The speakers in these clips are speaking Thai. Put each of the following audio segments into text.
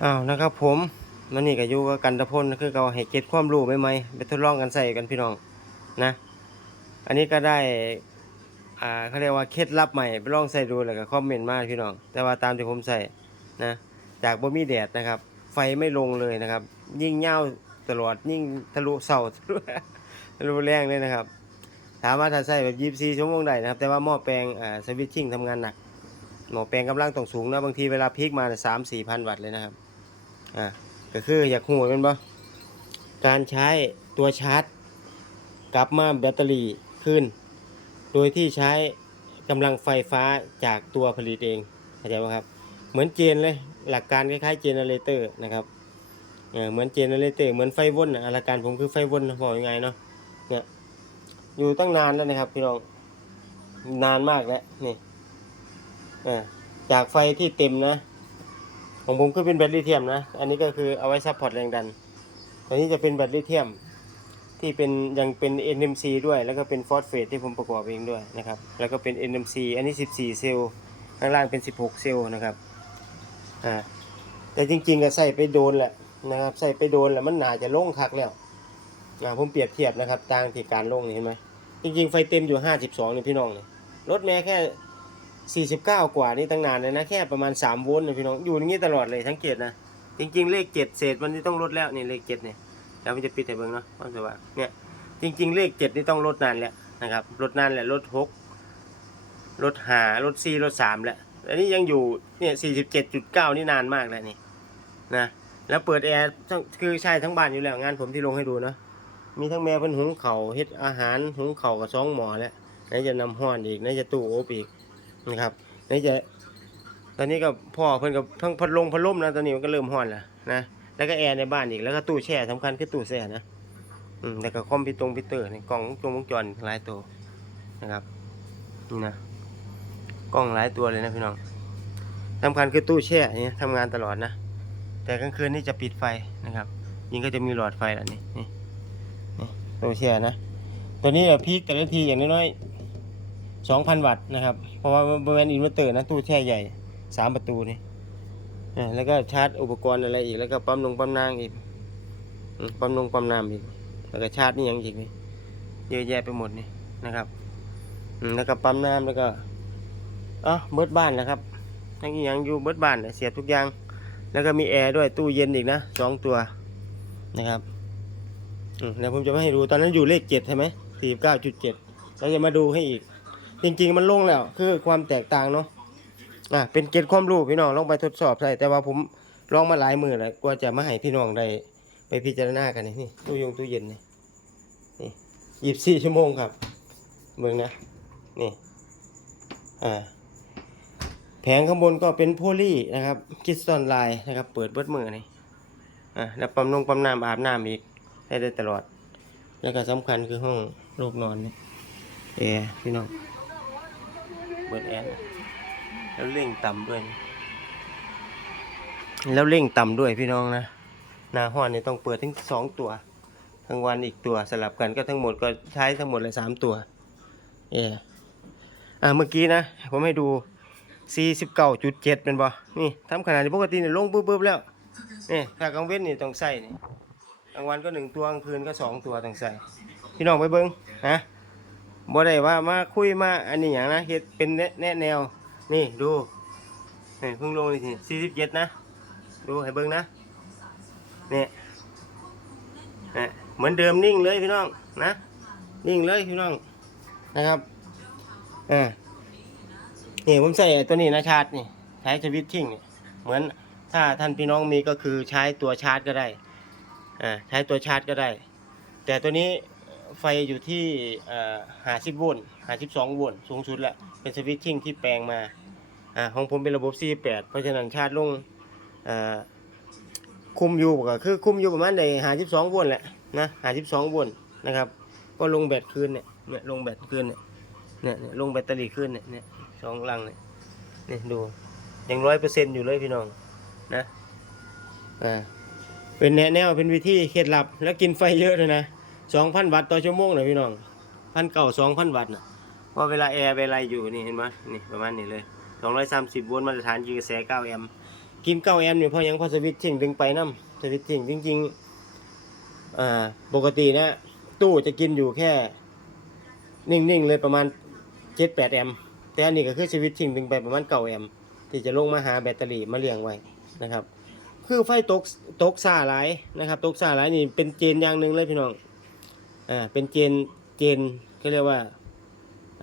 อ้าวนะครับผมมันนี่ก็อยู่กับกันตะพลคือเขาให้เก็บความรู้ใหม่ๆไปทดลองกันใส่กันพี่น้องนะ อันนี้ก็ได้อ่าเขาเรียกว่าเคล็ดลับใหม่ไปลองใส่ดูแล้วก็คอมเมนต์มาพี่น้อง แต่ว่าตามที่ผมใส่นะจากบ่มีแดดนะครับ ไฟไม่ลงเลยนะครับ ยิ่งเง่าตลอดยิ่งทะลุเสาทะลุแรงเลยนะครับถามว่าถ้าใส่แบบ24ชั่วโมงได้นะครับ แต่ว่าหม้อแปลงอ่าสวิตชิ่งทำงานหนักหม้อแปลงกำลังต้องสูงนะบางทีเวลาพีคมาสามสี่พันวัตต์เลยนะครับ อ่าก็คืออยากหูเป็นปะการใช้ตัวชาร์จ กลับมาแบตเตอรี่ขึ้น โดยที่ใช้กำลังไฟฟ้าจากตัวผลิตเองเข้าใจไหมครับ เหมือนเจนเลยหลักการคล้ายๆเจเนเรเตอร์นะครับเหมือนเจเนเรเตอร์เหมือนไฟวนนะหลักการผมคือไฟวนนะบอกยังไงเนาะเนี่ยอยู่ตั้งนานแล้วนะครับพี่น้องนานมากแล้วนี่จากไฟที่เต็มนะ ของผมคือเป็นแบตลิเทียมนะ อันนี้ก็คือเอาไว้ซัพพอร์ตแรงดันอันนี้จะเป็นแบตลิเทียมที่เป็นยังเป็น NMC ด้วย แล้วก็เป็นฟอสเฟตที่ผมประกอบเองด้วยนะครับ แล้วก็เป็น NMC อันนี้ 14 เซลล์ข้างล่างเป็น 16 เซลล์นะครับ อ่า แต่จริงๆก็ใส่ไปโดนแหละนะครับ ใส่ไปโดนแล้วมันหนาจะล่งคักแล้ว อ่า ผมเปรียบเทียบนะครับต่างที่การล่งนี่เห็นไหมจริงๆไฟเต็มอยู่ 52นี่พี่น้องนี่รถแม้แค่ 49 กว่านี่ตั้งนานเลยนะแค่ประมาณ 3 โวลต์นะพี่น้องอยู่อย่างนี้ตลอดเลยสังเกตนะจริง ๆ เลข7เศษมันนี่ต้องลดแล้วนี่เลข7เนี่ยแล้วมันจะปิดให้เบิ่งเนาะความสว่างเนี่ยจริง ๆ เลข7นี่ต้องลดนานแล้วนะครับลดนานแหละลด6ลด5ลด4ลด3แล้วอันนี้ยังอยู่เนี่ย47.9นี่นานมากแล้วนี่นะแล้วเปิดแอร์คือใช่ทั้งบ้านอยู่แล้วงานผมที่ลงให้ดูเนาะมีทั้งแม่เพิ่นหุงเขาเฮ็ดอาหารหุงเข่ากับสองหมอแล้วไหนจะนำห้อนอีกไหนจะตู้อบอีก นะครับไหนจะตอนนี้ก็พ่อเพิ่นกับทั้งพัดลมพัดลมนะตอนนี้มันก็เริ่มห้อนแล้วนะแล้วก็แอร์ในบ้านอีกแล้วก็ตู้แช่สำคัญคือตู้แช่นะอืมแล้วก็คอมพิวตรงพิวเตอร์นี่กล้องวงจรวงจรหลายตัวนะครับนี่นะกล้องหลายตัวเลยนะพี่น้องสำคัญคือตู้แช่นี่ทำงานตลอดนะ แต่กลางคืนนี่จะปิดไฟนะครับ ยิงก็จะมีหลอดไฟแล้วนี่นี่ตัวเชียร์นะ ตัวนี้พีคแต่ละทีอย่างน้อย สองพันวัตต์นะครับ เพราะว่าบริเวณอินเวอร์เตอร์นะตู้แช่ใหญ่สามประตูนี่แล้วก็ชาร์จอุปกรณ์อะไรอีก แล้วก็ปั๊มลงปั๊มนางอีก ปั๊มลงปั๊มน้ำอีก แล้วก็ชาร์จนี่ยังอีกนี่ เยอะแยะไปหมดนี่นะครับแล้วก็ปั๊มน้ำแล้วก็อ๋อเบิดบ้านนะครับทั้งย่างอยู่เบิดบ้านเสียบทุกอย่าง แล้วก็มีแอร์ด้วยตู้เย็นอีกนะสองตัวนะครับเดี๋ยวผมจะมาให้ดูตอนนั้นอยู่เลขเจ็ดใช่ไหมสี่เก้าจุดเจ็ดเราจะมาดูให้อีก จริงๆมันลงแล้ว คือความแตกต่างเนาะอะเป็นเกณฑ์ความรู้พี่น้องลองไปทดสอบใช่แต่ว่าผมลองมาหลายมือแล้วกว่าจะมาให้พี่น้องได้ไปพิจารณากันนี่ตู้ยงตู้เย็นนี่นี่ยี่สิบสี่ชั่วโมงครับเมืองนะนี่อ่าแผงข้างบนก็เป็นโพลีนะครับคิสตันไลน์นะครับ เปิดเบิดมือนี่อ่าแล้วปั๊มนงปั๊มน้ำอาบน้ำอีกให้ได้ตลอด แล้วก็สำคัญคือห้องลูกนอนนี่ยแอร์พี่น้อง เปิดแอร์นแล้วเร่งต่ำด้วย แล้วเร่งต่ำด้วยพี่น้องนะหน้าห้องเนี่ยต้องเปิดถึงสองตัวทั้งวันอีกตัวสลับกันก็ทั้งหมดก็ใช้ทั้งหมดเลยสามตัวแอร์อ่าเมื่อกี้นะ ผมให้ดู 49.7 เป็นบ่นี่ทำขนาดนี้ปกติเนี่ยลงปุ๊บๆแล้วนี่ถ้ากลางเว้นนี่ต้องใส่นี่กลางวันก็หนึ่งตัวกลางคืนก็สองตัวต้องใส่ พี่น้องไปเบิ้งฮะ บ่ได้ว่ามาคุยมาอันนี้อย่างนะเฮ็ดเป็นแนะแนว นี่ดูนี่เพิ่งลงนี่สิสี่สิบเจ็ดนะ ดูให้เบิ้งนะนี่นะเหมือนเดิมนิ่งเลยพี่น้องนะ นิ่งเลยพี่น้องนะครับอ่านี่ผมใส่ตัวนี้นะชาร์จนี่ใช้สวิตชิ่งนี่เหมือนถ้าท่านพี่น้องมีก็คือใช้ตัวชาร์จก็ได้อ่าใช้ตัวชาร์จก็ได้ แต่ตัวนี้ ไฟอยู่ที่ห้าสิบโวลต์ห้าสิบสองโวลต์สูงสุดแหละเป็นสวิตชิ่งที่แปลงมาอ่าของผมเป็นระบบ 48 เพราะฉะนั้นชาร์จลงอ่าคุมอยู่ก็คือคุมอยู่ประมาณได้หาสิบสองโวลต์แหละนะหาสิบสองโวลต์นะครับ ก็ลงแบตคืนเนี่ยเนี่ยลงแบตคืนเนี่ยเนี่ยลงแบตเตอรี่คืนเนี่ยเนี่ยสองลังเนี่ยเนี่ยดูยังร้อยเปอร์เซ็นต์อยู่เลยพี่น้องนะอ่าเป็นแนวแนวเป็นวิธีเคล็ดลับแล้วกินไฟเยอะเลยนะ สองพันวัตต์ต่อชั่วโมงนะพี่น้องพันเก่าสองพันวัตต์นะเพราะเวลาแอร์เวลาอยู่นี่เห็นไหมนี่ประมาณนี้เลยสองร้อยสามสิบโวลต์มาตรฐานยิงกระแสเก้าแอมป์กินเก้าแอมป์เนี่ยพราะหยังพอสวิตช์ทิ้งดึงไปน้ำสวิตช์ทิ้งจริงๆอ่าปกตินะตู้จะกินอยู่แค่ นิ่งๆเลยประมาณเจ็ดแปดแอมป์แต่อันนี้ก็คือสวิตช์ทิ้งดึงไปประมาณเก้าแอมป์ที่จะลงมาหาแบตเตอรี่มาเลี้ยงไว้นะครับ คือไฟตกตกซาหลายนะครับ ตกซาหลายนี่เป็นเจนอย่างหนึ่งเลยพี่น้อง อ่าเป็นเจนเจนเขาเรียกว่า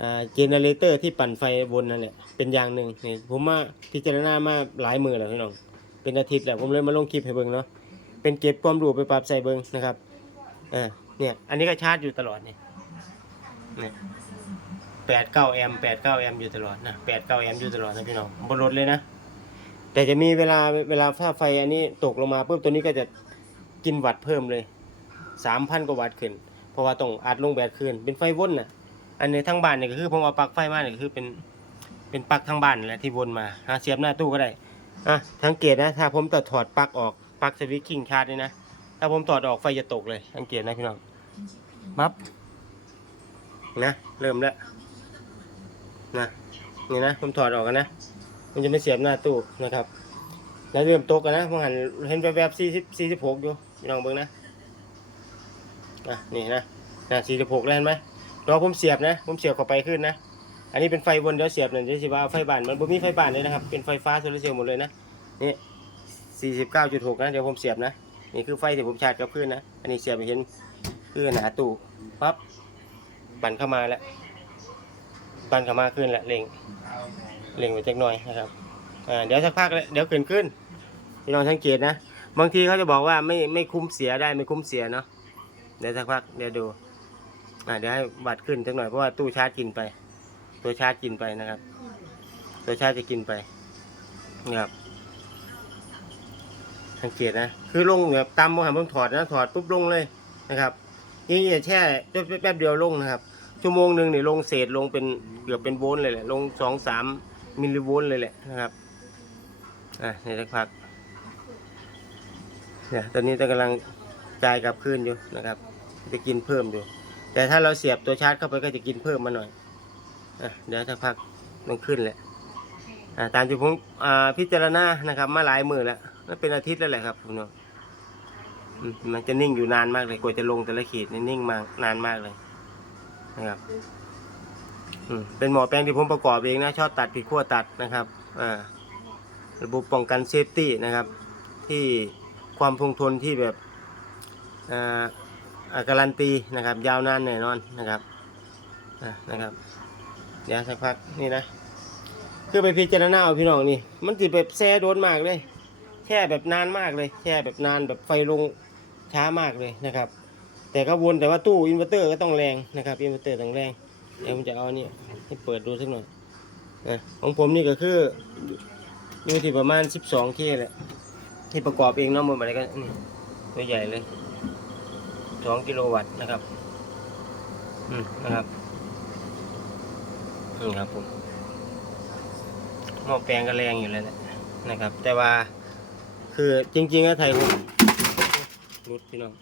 อ่าเจเนเรเตอร์ที่ปั่นไฟบนนั่นแหละเป็นอย่างหนึ่งนี่ผมมาพิจารณามาหลายมือแล้วพี่น้องเป็นอาทิตย์แล้วผมเลยมาลงคลิปให้เบิ่งเนาะเป็นเก็บความรู้ไปปรับใส่เบิ่งนะครับอ่าเนี่ยอันนี้ก็ชาร์จอยู่ตลอดนี่เนี่ยแปดเก้าแอมแปดเก้าแอมอยู่ตลอดนะแปดเก้าแอมอยู่ตลอดนะพี่น้องบนรถเลยนะ แต่จะมีเวลาเวลาถ้าไฟอันนี้ตกลงมาปุ๊บตัวนี้ก็จะกินวัตต์เพิ่มเลยสามพันกว่าวัตต์ขึ้น เพราะว่าต้องอัดลงแบตคืนเป็นไฟวนน่ะ อันนี้ทั้งบ้านเนี่ยก็คือผมเอาปลั๊กไฟมาเนี่ยก็คือเป็นเป็นปลั๊กทั้งบ้านแหละที่วนมาหาเสียบหน้าตู้ก็ได้อะสังเกตนะ ถ้าผมตัดถอดปลั๊กออกปลั๊กสวิตช์คิงชาร์จนี่นะถ้าผมถอดออกไฟจะตกเลยสังเกตนะพี่น้องมับนะเริ่มแล้วนะนี่นะผมถอดออกกันนะมันจะไม่เสียบหน้าตู้นะครับ แล้วเริ่มตกกันนะผมหันเห็นแวบๆสี่สิบสี่สิบหกอยู่พี่น้องเบิ่งนะ อะนี่นะนะสี่สิบหกแล้วเห็นไหมรอผมเสียบนะ ผมเสียบเข้าไปขึ้นนะ อันนี้เป็นไฟวนเดี๋ยวเสียบเนี่ยเดี๋ยวสิว่าไฟบานมันบ่มีไฟบานเลยนะครับ เป็นไฟฟ้าโซลาร์เซลล์หมดเลยนะ นี่สี่สิบเก้าจุดหกนะ เดี๋ยวผมเสียบนะ นี่คือไฟที่ผมชาร์จกับพื้นนะ อันนี้เสียบไปเห็นคือหนาตู้ปั๊บปั่นเข้ามาแล้วปั่นเข้ามาขึ้นแล้วเร่งเล็งไว้จักหน่อยนะครับอ่าเดี๋ยวสักพักแล้วเดี๋ยวขึ้นขึ้นพี่น้องสังเกตนะ บางทีเขาจะบอกว่าไม่ไม่คุ้มเสียได้ไม่คุ้มเสียเนาะ เดี๋ยวสักพักเดี๋ยวดูอ่าเดี๋ยวให้บัตรขึ้นสักหน่อยเพราะว่าตู้ชาร์จกินไป ตัวชาร์จกินไปนะครับ ตัวชาร์จจะกินไปนะครับสังเกตนะคือลงแบบตามมหันผมถอดนะถอดปุ๊บลงเลยนะครับนี่แช่แป๊บเดียวลงนะครับ ชั่วโมงหนึ่งเนี่ยลงเศษลงเป็นเกือบเป็นโวลต์เลยแหละลงสองสามมิลลิโวลต์เลยแหละนะครับอะในสักพักเนี่ยตอนนี้ตกำลังจ่ายกลับคืนอยู่นะครับ จะกินเพิ่มอยู่ แต่ถ้าเราเสียบตัวชาร์จเข้าไปก็จะกินเพิ่มมาหน่อยอเดี๋ยวสักพักมันขึ้นแหละตามที่ผมอ่าพิจารณานะครับ มาหลายมือแล้วนั่นเป็นอาทิตย์แล้วแหละครับผมเนาะอืมมันจะนิ่งอยู่นานมากเลยกว่าจะลงแต่ละขีดนี่นิ่งมากนานมากเลยนะครับเป็นหมอแปลงที่ผมประกอบเองนะชอบตัดผิดขั้วตัดนะครับอ่าระบบป้องกันเซฟตี้นะครับ ที่ความคงทนที่แบบอ่า การันตีนะครับ ยาวนานแน่นอนนะครับนะครับ เดี๋ยวสักพักนี่นะคือไปพิจารณาเอาพี่น้องนี่ มันติดแบบแช่โดนมากเลยแช่แบบนานมากเลยแช่แบบนานแบบไฟลงช้ามากเลยนะครับ แต่ก็วนแต่ว่าตู้อินเวอร์เตอร์ก็ต้องแรงนะครับอินเวอร์เตอร์ต้องแรงเดี๋ยวผมจะเอาอันนี้ให้เปิดดูสักหน่อยอะของผมนี่ก็คืออยู่ที่ประมาณ 12เคแหละที่ประกอบเองเนาะหมดอะไรก็นี่ตัวใหญ่เลย สองกิโลวัตต์นะครับ อืมนะครับนี่ครับผมหม้อแปลงก็แรงอยู่เลยแหละนะครับ แต่ว่า คือจริงๆก็ไทยผมรุดพี่น้อง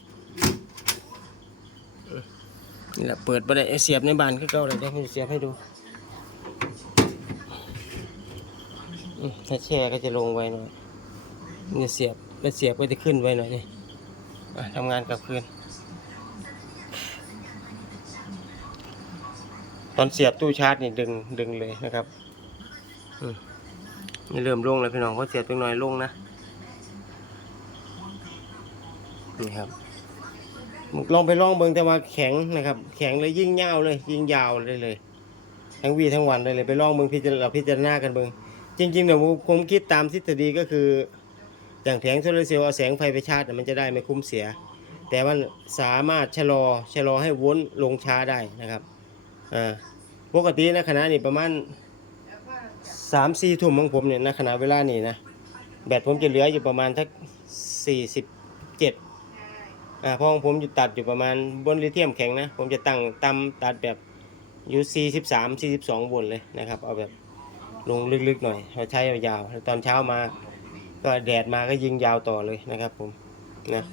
อืมนี่แหละเปิดไปได้เสียบในบ้านคือเก่าเลยเดี๋ยวผมจะเสียบให้ดูอืมถ้าแช่ก็จะลงไว้หน่อยนี่เสียบแล้วเสียบก็จะขึ้นไว้หน่อยนี่อะทำงานกลับคืน ตอนเสียบตู้ชาร์จนี่ดึงดึงเลยนะครับนี่เริ่มลงแล้วพี่น้องเพราะเสียบตัวน้อยลงนะนี่ครับลองไปลองเบิ่งแต่ว่าแข็งนะครับ แข็งเลยยิ่งยาวเลย ยิ่งยาวเลยเลย ทั้งวีทั้งวันเลยเลยไปลองเบิ่งพิจารณาพิจารณากันเบิ่งจริงๆเนี่ยผมคิดตามทฤษฎีก็คือ อย่างแผงโซลาร์เซลล์เอาแสงไฟไปชาร์จน่ะมันจะได้ไม่คุ้มเสีย แต่มันสามารถชะลอชะลอให้วนลงช้าได้นะครับ อ่าปกตินะขณะนี้ประมาณสามสี่ทุ่มของผมเนี่ยนะขณะเวลานี้นะแบตผมจะเหลืออยู่ประมาณทักสี่สิบเจ็ดอ่าพราะของผมอยู่ตัดอยู่ประมาณบนลิเธียมแข็งนะ ผมจะตั้งตำตัดแบบอยู่สี่สิบสามสี่สิบสองบนเลยนะครับ เอาแบบลงลึกๆหน่อยเราใช้ยาวๆตอนเช้ามาก็แดดมาก็ยิงยาวต่อเลยนะครับ ผมนะ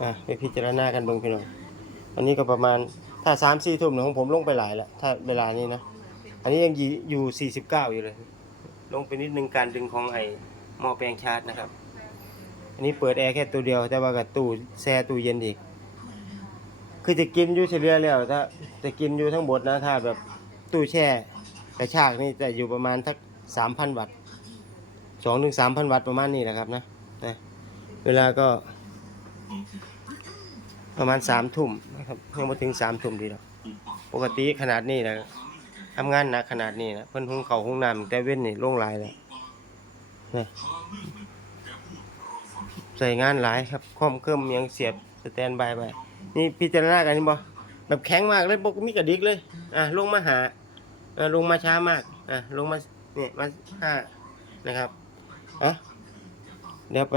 อะไปพิจารณากันเบิ่งพี่น้องอันนี้ก็ประมาณ ถ้าสามสี่ทุ่มเนี่ยของผมลงไปหลายแล้วถ้าเวลานี้นะ อันนี้ยังอยู่สี่สิบเก้าอยู่เลย ลงไปนิดนึงการดึงของไอ้หม้อแปลงชาร์จนะครับ อันนี้เปิดแอร์แค่ตัวเดียว แต่ว่ากับตู้แช่ตู้เย็นอีก คือจะกินอยู่เฉลี่ยแล้วถ้าจะกินอยู่ทั้งหมดนะถ้าแบบตู้แช่กระชากนี่จะอยู่ประมาณสักสามพันวัตต์สองถึงสามพันวัตต์ประมาณนี้แหละครับนะนะ เวลาก็ประมาณสามทุ่ม ครับยังไม่ถึงสามทุ่มดีหรอกปกติขนาดนี้นะทำงานหนักขนาดนี้นะเพิ่นหุงเขาวหุงน้ำแต่เว้นนี่โล่งหลายแล้วนะใส่งานหลายครับคอมเครื่องยังเสียบสแตนบายไปนี่พิจารณากันนี่บ่แบบแข็งมากเลยบกมีกระดิกเลย อะลงมาหาอะลงมาช้ามากอะลงมาเนี่ยมาห้านะครับอะเดี๋ยวไป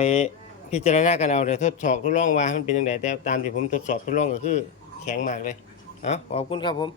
พิจารณากันเอาเดี๋ยวทดสอบทดลองว่ามันเป็นยังไงแต่ตามที่ผมทดสอบทดลองก็คือ แข็งมากเลย เอาขอบคุณครับผม